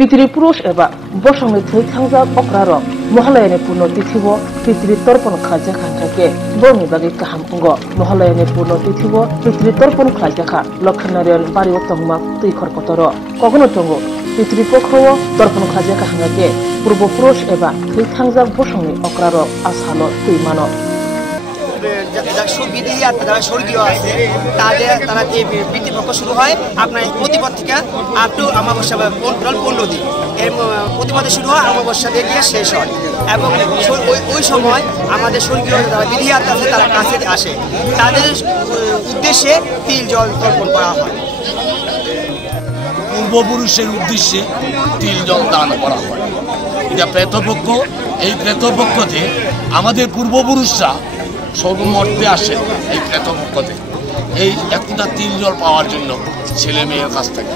पितृपुरुष एबा बसंनि थैखांजा अक्रारक महालयानि पूर्ण तिथिव पितृ तर्पण खाजा खांजाके बरनि बागै गाहाम अंग महालयानि पूर्ण तिथिव पितृ तर्पण खाजाखा लखननारायण बारि तंगमा तैखर कतर कखनो तंगो पितृपक्ष तर्पण खाजा खांजाके पूर्वपुरुष एबा थैखांजा बसंनि अक्रारक आसालो तैमानो যারা স্বর্গীয় আছে তারা এই পিতৃপক্ষ শুরু হয় আপনার প্রতিপদ থেকে আপ টু অমাবস্যা 15 দিন এর প্রতিপদে শুরু হয় অমাবস্যা দিয়ে গিয়ে শেষ হয় এবং ওই সময় আমাদের স্বর্গীয় যারা বিধিয়াত আছে তারা কাছে আসে তাদের উদ্দেশ্যে তিল জল তর্পণ করা হয় পূর্বপুরুষের উদ্দেশ্যে তিল জল দান করা হয় এটা প্রেতপক্ষ এই প্রেতপক্ষতে আমাদের পূর্বপুরুষরা সর্বমর্তে আসে এই প্রেতপক্ষতে এই একটা তিল জল পাওয়ার জন্য ছেলে মেয়ের কাছ থেকে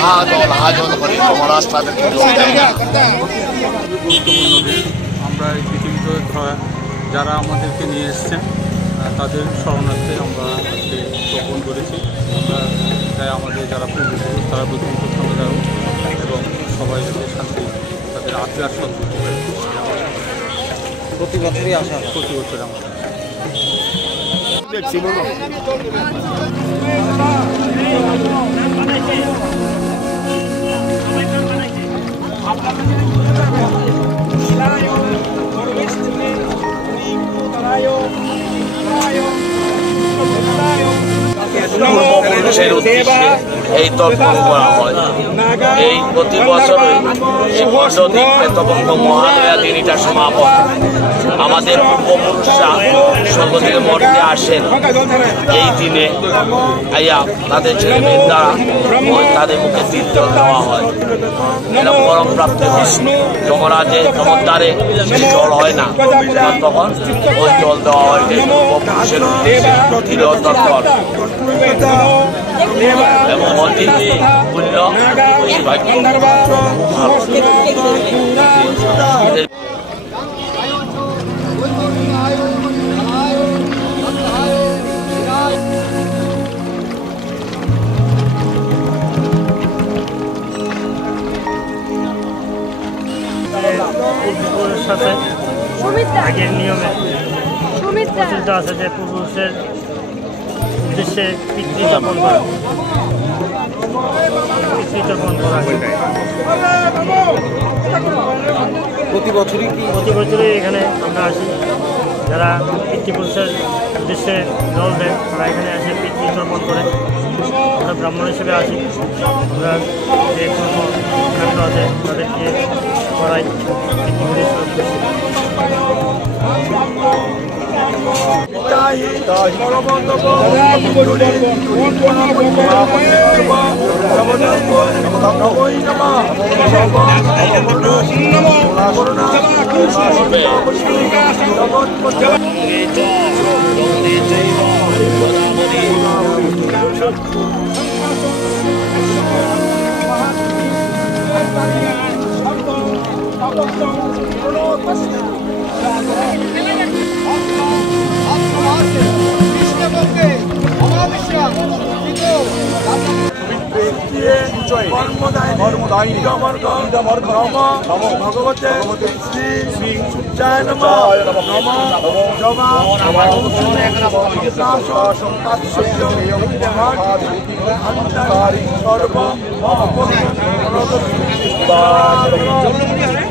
হা জল করে মহারাজ তাদেরকে জল দেয় না। গুরুত্বপূর্ণ দিন আমরা এই পৃথিবীতে যারা আমাদেরকে নিয়ে এসছেন তাদের স্মরণার্থে আমরা আজকে তর্পণ করেছি। আমরা তাই আমাদের যারা পূর্বপুরুষ তারা প্রতিনিধিত্ব সমাধান এবং সবাই যাতে শান্তি তাদের আত্মীয় সন্তুষ্ট প্রতি বছরই আসা প্রতি বছর আমাদের পূর্বপুরুষের উদ্দেশ্যে এই তর্পণ করা হয় এই প্রতি বছরই এই বর্ষদিক প্রেতপক্ষ মহালয়া দিন এটা সমাপন আমাদের পূর্বপুরুষরা স্বর্গদিকে মর্তে আসেন এই দিনে আইয়া তাদের ছেলে মেয়ের দ্বারা তাদের মুখে তিল জল দেওয়া হয় এটা পরম প্রাপ্তি হয় যমরাজে যমদ্বারে সেই জল হয় না তখন ওই জল দেওয়া হয় পূর্বপুরুষের উদ্দেশ্যে তিল তর্পণ এবং অতি মূল্য সাথে আগের নিয়মে প্রচলিত আছে যে পুরুষের উদ্দেশ্যে পিতৃতর্পণ করা প্রতি বছরই এখানে আমরা আসি যারা পিতৃপুরুষের উদ্দেশ্যে জল দেয় তারা এখানে আসে পিতৃতর্পণ করে আমরা ব্রাহ্মণ হিসেবে আসি আমরা যে কর্মকাণ্ড আছে তাদেরকে করাই পিতৃপুরুষের উদ্দেশ্যে ভগবতে শ্রী শ্রী সূর্যায় নমঃ নমঃ